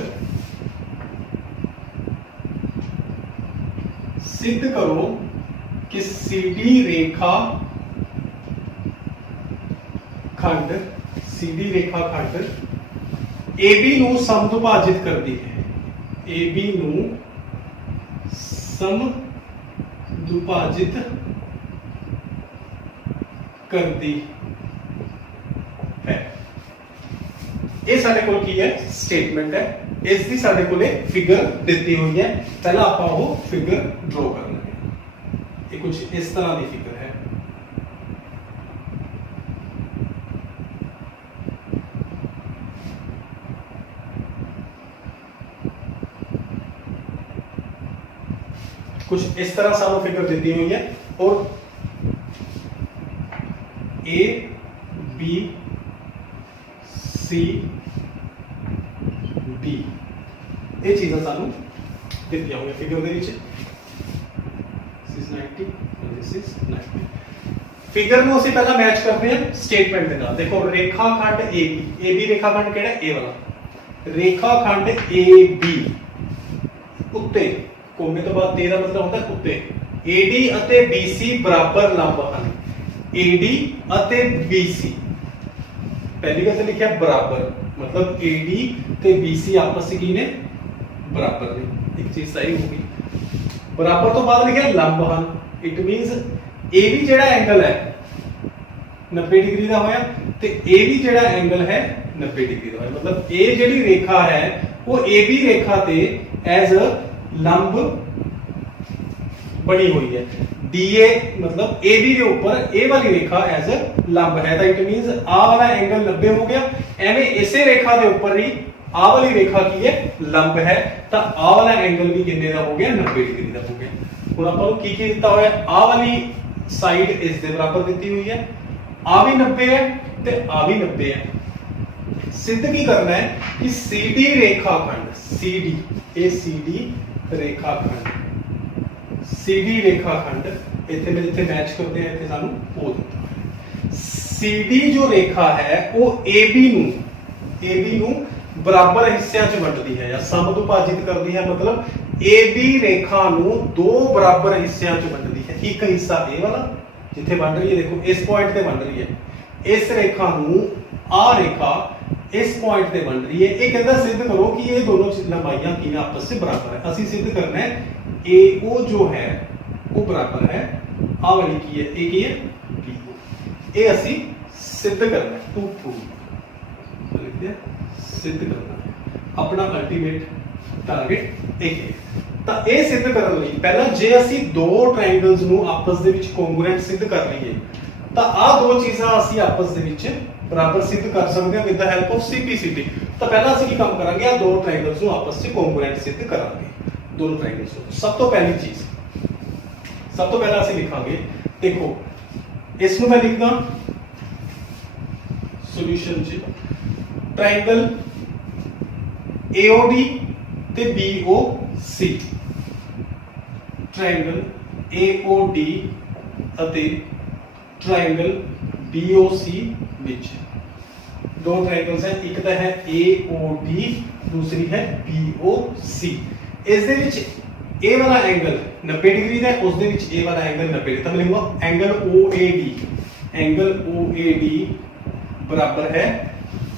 सिद्ध करो कि CD रेखाखंड AB ਨੂੰ ਸਮਦੁਭਾਜਿਤ ਕਰਦੀ ਹੈ। AB ਨੂੰ ਸਮਦੁਭਾਜਿਤ ਕਰਦੀ है। ਇਹ ਸਾਡੇ ਕੋਲ ਕੀ ਹੈ? ਸਟੇਟਮੈਂਟ ਹੈ। ਇਸ ਦੀ ਸਾਡੇ ਕੋਲੇ ਫਿਗਰ ਦਿੱਤੀ ਹੋਈ ਹੈ। ਪਹਿਲਾਂ ਆਪਾਂ ਉਹ ਫਿਗਰ ਡਰਾ ਕਰਨਾ ਹੈ। ਇਹ ਕੁਝ ਇਸ ਤਰ੍ਹਾਂ ਦੀ ਫਿਗਰ ਹੈ। कुछ इस तरह सानू फिगर दी हुई है और A B C D ਇਹ ਚੀਜ਼ਾਂ ਸਾਨੂੰ ਦਿੱਤੀਆਂ ਹੋਈਆਂ ਫਿਗਰ ਦੇ ਵਿੱਚ। This is 90 and this is 90। Figure ਨੂੰ ਅਸੀਂ ਪਹਿਲਾਂ ਮੈਚ ਕਰਦੇ ਹਾਂ ਸਟੇਟਮੈਂਟ ਦੇ ਨਾਲ। ਦੇਖੋ ਰੇਖਾਖੰਡ AB ਰੇਖਾਖੰਡ ਕਿਹੜਾ ਇਹ ਵਾਲਾ ਰੇਖਾਖੰਡ AB ਉੱਤੇ ਕੋਮੇ ਤੋਂ ਬਾਅਦ ਤੇ ਦਾ ਮਤਲਬ ਹੁੰਦਾ ਉੱਤੇ AD ਅਤੇ BC ਬਰਾਬਰ ਲੰਬ ਹਨ। AD ਅਤੇ BC ਪਹਿਲੀ ਗੱਲ ਤੇ ਲਿਖਿਆ ਬਰਾਬਰ मतलब AD ਤੇ BC आपस में की ने बराबर ने, एक चीज सही होगी। बराबर तो बाद लिखा लंब ਹਨ, इट मींस AB ਜਿਹੜਾ एंगल है 90 डिग्री ਦਾ ਹੋਇਆ ਤੇ AB ਜਿਹੜਾ एंगल है 90 डिग्री ਦਾ ਹੋਇਆ। मतलब A ਜਿਹੜੀ ਰੇਖਾ ਹੈ ਉਹ AB ਰੇਖਾ ਤੇ ਐਜ਼ ਅ ਲੰਬ ਬਣੀ ਹੋਈ ਹੈ। DA मतलब AB ਦੇ ਉੱਪਰ ਇਹ ਵਾਲੀ ਰੇਖਾ ਐਜ਼ ਅ ਲੰਬ ਹੈ ਤਾਂ ਇਟ ਮੀਨਸ ਆ ਵਾਲਾ ਐਂਗਲ 90 ਹੋ ਗਿਆ। ਐਵੇਂ ਇਸੇ ਰੇਖਾ ਦੇ ਉੱਪਰ ਹੀ ਆ ਵਾਲੀ ਰੇਖਾ ਕੀ ਹੈ ਲੰਬ ਹੈ ਤਾਂ ਆ ਵਾਲਾ ਐਂਗਲ ਵੀ ਕਿੰਨੇ ਦਾ ਹੋ ਗਿਆ 90 ਡਿਗਰੀ ਦਾ ਹੋ ਗਿਆ। ਹੁਣ ਆਪਾਂ ਨੂੰ ਕੀ ਦਿੱਤਾ ਹੋਇਆ ਆ ਵਾਲੀ ਸਾਈਡ ਇਸ ਦੇ ਬਰਾਬਰ ਦਿੱਤੀ ਹੋਈ ਹੈ, ਆ ਵੀ 90 ਹੈ ਤੇ ਆ ਵੀ 90 ਹੈ। ਸਿੱਧ ਕੀ ਕਰਨਾ ਹੈ ਕਿ CD ਰੇਖਾਖੰਡ CD ਇਹ CD ਰੇਖਾਖੰਡ CD ਰੇਖਾਖੰਡ ਇੱਥੇ ਮੈਂ ਜਿੱਥੇ ਮੈਚ ਕਰਦੇ ਆ ਇੱਥੇ ਸਾਨੂੰ ਉਹ ਦਿੱਤਾ CD ਜੋ ਰੇਖਾ ਹੈ ਉਹ AB ਨੂੰ ਬਰਾਬਰ ਹਿੱਸਿਆਂ 'ਚ ਵੰਡਦੀ ਹੈ ਜਾਂ ਸਮ ਵਿਭਾਜਿਤ ਕਰਦੀ ਹੈ। मतलब AB ਰੇਖਾ ਨੂੰ ਦੋ ਬਰਾਬਰ ਹਿੱਸਿਆਂ 'ਚ ਵੰਡਦੀ ਹੈ। ਇੱਕ ਹਿੱਸਾ ਇਹ ਵਾਲਾ ਜਿੱਥੇ ਵੰਡ ਰਹੀ ਹੈ, ਦੇਖੋ ਇਸ ਪੁਆਇੰਟ ਤੇ ਵੰਡ ਰਹੀ ਹੈ, ਇਸ ਰੇਖਾ ਨੂੰ ਆ ਰੇਖਾ इस पॉइंट पे बन रही है। ये कहता सिद्ध करो कि ये दोनों लंबाइयां की आपस से बराबर है। ਅਸੀਂ सिद्ध करना है AO जो है वो बराबर है आ वाली की है A की है BO। ये ਅਸੀਂ सिद्ध करना है टू प्रूव लिख दिया सिद्ध करना है अपना अल्टीमेट टारगेट एक है। ਤਾਂ ਇਹ ਸਿੱਧ ਕਰਨ ਲਈ ਪਹਿਲਾਂ ਜੇ ਅਸੀਂ ਦੋ ਟ੍ਰਾਇੰਗਲਸ ਨੂੰ ਆਪਸ ਦੇ ਵਿੱਚ ਕੋਂਗਰੂਐਂਟ ਸਿੱਧ ਕਰ ਲਈਏ ਤਾਂ ਆਹ ਦੋ ਚੀਜ਼ਾਂ ਅਸੀਂ ਆਪਸ ਦੇ ਵਿੱਚ बराबर सिद्ध कर सकते हैं with the help of CPCT। तो पहला ਅਸੀਂ ਕੀ ਕੰਮ ਕਰਾਂਗੇ ਆ ਦੋ ਟ੍ਰਾਇੰਗਲਸ ਨੂੰ ਆਪਸ ਵਿੱਚ ਕੋਂਗਰੂਐਂਟ ਸਿੱਧ ਕਰਾਂਗੇ ਦੋਨੋਂ ਟ੍ਰਾਇੰਗਲਸ ਨੂੰ। ਸਭ ਤੋਂ ਪਹਿਲੀ ਚੀਜ਼ ਸਭ ਤੋਂ ਪਹਿਲਾਂ ਅਸੀਂ ਲਿਖਾਂਗੇ ਦੇਖੋ ਇਸ ਨੂੰ ਮੈਂ ਲਿਖਦਾ ਸੋਲੂਸ਼ਨ 'ਚ ਟ੍ਰਾਇੰਗਲ AOD ਤੇ BOC ਟ੍ਰਾਇੰਗਲ AOD ਅਤੇ ਟ੍ਰਾਇੰਗਲ BOC ਵਿੱਚ दो ट्रायंगल्स हैं, एक तो है AOD दूसरी है BOC। इस दे विच ए वाला एंगल 90 डिग्री दा उस दे विच ए वाला एंगल 90 डिग्री। तो मैं लिखूंगा एंगल OAD बराबर है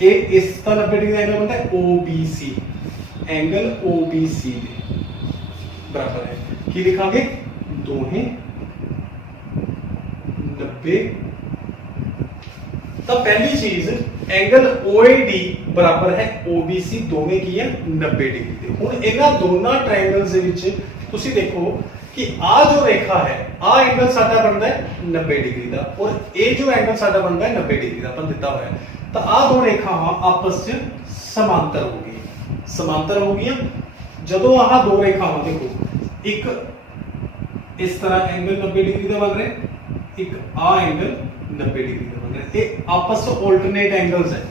ए इसका 90 डिग्री एंगल बनता है OBC एंगल OBC दे बराबर है। की लिखांगे दोहे 90। तो पहली चीज एंगल OAD बराबर है OBC दोवें की है 90 डिग्री ਦੇ। ਹੁਣ ਇਹਨਾਂ ਦੋਨਾਂ ਟ੍ਰਾਇੰਗਲਸ ਦੇ ਵਿੱਚ ਤੁਸੀਂ ਦੇਖੋ ਕਿ ਆ ਜੋ ਰੇਖਾ ਹੈ ਆ ਐਂਗਲ ਸਾਡਾ ਬਣਦਾ ਹੈ 90 डिग्री ਦਾ ਔਰ ਇਹ ਜੋ ਐਂਗਲ ਸਾਡਾ ਬਣਦਾ ਹੈ 90 डिग्री ਦਾ ਆਪਾਂ ਦਿੱਤਾ ਹੋਇਆ। ਤਾਂ ਆ ਦੋ ਰੇਖਾਵਾਂ ਆਪਸ ਵਿੱਚ ਸਮਾਂਤਰ ਹੋ ਗਈਆਂ ਸਮਾਂਤਰ ਹੋ ਗਈਆਂ। ਜਦੋਂ ਆਹ ਦੋ ਰੇਖਾਵਾਂ ਦੇਖੋ ਇੱਕ ਇਸ ਤਰ੍ਹਾਂ ਐਂਗਲ 90 डिग्री ਦਾ ਬਣ ਰਿਹਾ, ਇੱਕ ਆ ਐਂਗਲ 90 डिग्री ਦਾ बन रहा है। ये आपस में ऑल्टरनेट एंगल्स है।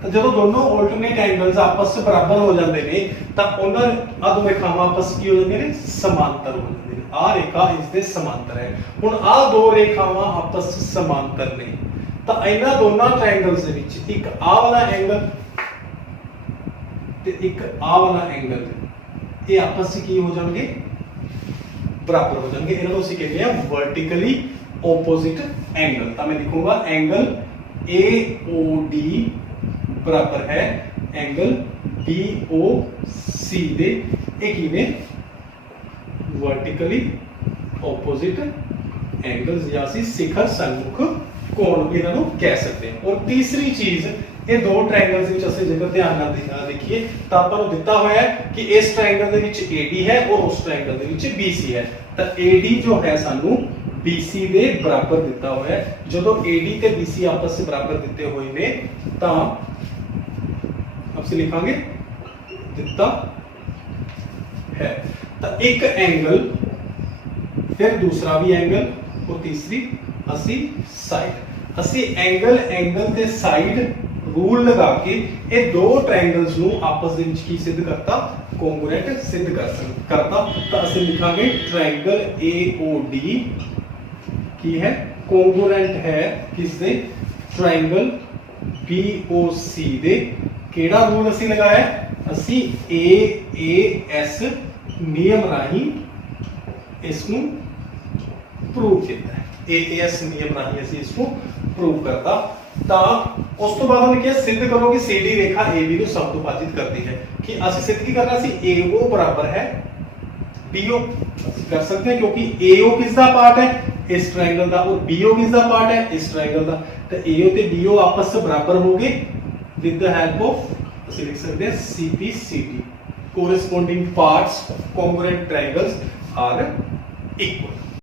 तो जब दोनों ऑल्टरनेट एंगल्स आपस में बराबर हो जाते हैं तो उन्हां आ दो रेखावां आपस की हो जांदियां ने समांतर हो जांदियां ने। आ रेखा इस दे समांतर है। हुण आ दो रेखावां आपस में समांतर ने तो इन्हां दोनों ट्रायंगल्स दे विच एक आ वाला एंगल ते एक आ वाला एंगल ये आपस में की हो जाएंगे बराबर हो जाएंगे। इन्हां नूं असीं कहते हैं वर्टिकली ऑपोजिट एंगल। तो मैं लिखूंगा एंगल AOD बराबर है एंगल BOC दे एक ही ने वर्टिकली ऑपोजिट एंगल्स या सी शिखर सन्मुख कोण भी इन्हों कह सकते हैं। और तीसरी चीज ये दो ट्रायंगल्स विच ਅਸੀਂ ਜੇਕਰ ਧਿਆਨ ਨਾਲ ਦੇਖੀਏ ਤਾਂ ਆਪਾਂ ਨੂੰ ਦਿੱਤਾ ਹੋਇਆ ਹੈ ਕਿ ਇਸ ਟ੍ਰਾਇੰਗਲ ਦੇ ਵਿੱਚ AD ਹੈ ਔਰ ਉਸ ਟ੍ਰਾਇੰਗਲ ਦੇ ਵਿੱਚ BC ਹੈ। ਤਾਂ AD ਜੋ ਹੈ ਸਾਨੂੰ BC ਦੇ ਬਰਾਬਰ ਦਿੱਤਾ ਹੋਇਆ ਹੈ। ਜਦੋਂ AD ਤੇ BC ਆਪਸ ਵਿੱਚ ਬਰਾਬਰ ਦਿੱਤੇ ਹੋਏ ਨੇ ਤਾਂ ਅਸੀਂ ਲਿਖਾਂਗੇ ਦਿੱਤਾ है। तो एक एंगल फिर दूसरा भी एंगल और तीसरी असी साइड। असी एंगल एंगल ते साइड ਰੂਲ ਲਗਾ ਕੇ ਇਹ ਦੋ ਟ੍ਰਾਇੰਗਲਸ ਨੂੰ ਆਪਸ ਦੇ ਵਿੱਚ ਕੀ ਸਿੱਧ ਕਰਤਾ, ਕੋਂਗਰੂਐਂਟ ਸਿੱਧ ਕਰਤਾ। ਤਾਂ ਅਸੀਂ ਲਿਖਾਂਗੇ ਟ੍ਰਾਇੰਗਲ AOD ਕੀ ਹੈ, ਕੋਂਗਰੂਐਂਟ ਹੈ ਕਿਸ ਦੇ, ਟ੍ਰਾਇੰਗਲ BOC ਦੇ। ਕਿਹੜਾ ਰੂਲ ਅਸੀਂ ਲਗਾਇਆ, ਅਸੀਂ AAS ਨਿਯਮ ਰਾਹੀਂ ਇਸ ਨੂੰ ਪ੍ਰੂਵ ਕੀਤਾ ਹੈ। AAS ਨਿਯਮ ਰਾਹੀਂ ਅਸੀਂ ਇਸ ਨੂੰ ਪ੍ਰੂਵ ਕਰਤਾ। ਤਾਂ ਉਸ ਤੋਂ ਬਾਅਦ ਉਹਨੇ ਕਿਹਾ ਸਿੱਧ ਕਰੋ ਕਿ CD ਰੇਖਾ AB ਨੂੰ ਸਮਦੁਭਾਜਿਤ ਕਰਦੀ ਹੈ। ਕਿ ਅਸੀਂ ਸਿੱਧ ਕੀ ਕਰਨਾ ਸੀ, AO ਬਰਾबर है BO। ਅਸੀਂ ਕਰ ਸਕਦੇ ਹਾਂ ਕਿਉਂਕਿ AO ਕਿਸ ਦਾ ਪਾਰਟ ਹੈ, ਇਸ ਟ੍ਰਾਇੰਗਲ ਦਾ, और BO ਕਿਸ ਦਾ ਪਾਰਟ ਹੈ, ਇਸ ਟ੍ਰਾਇੰਗਲ ਦਾ। ਤਾਂ AO ਤੇ BO ਆਪਸ ਵਿੱਚ ਬਰਾਬਰ ਹੋ ਗਏ ਵਿਦ ਦ ਹੈਲਪ ਆਫ ਅਸੀਂ ਲਿਖ ਸਕਦੇ ਹਾਂ CPCD। Corresponding parts of congruent triangles are equal।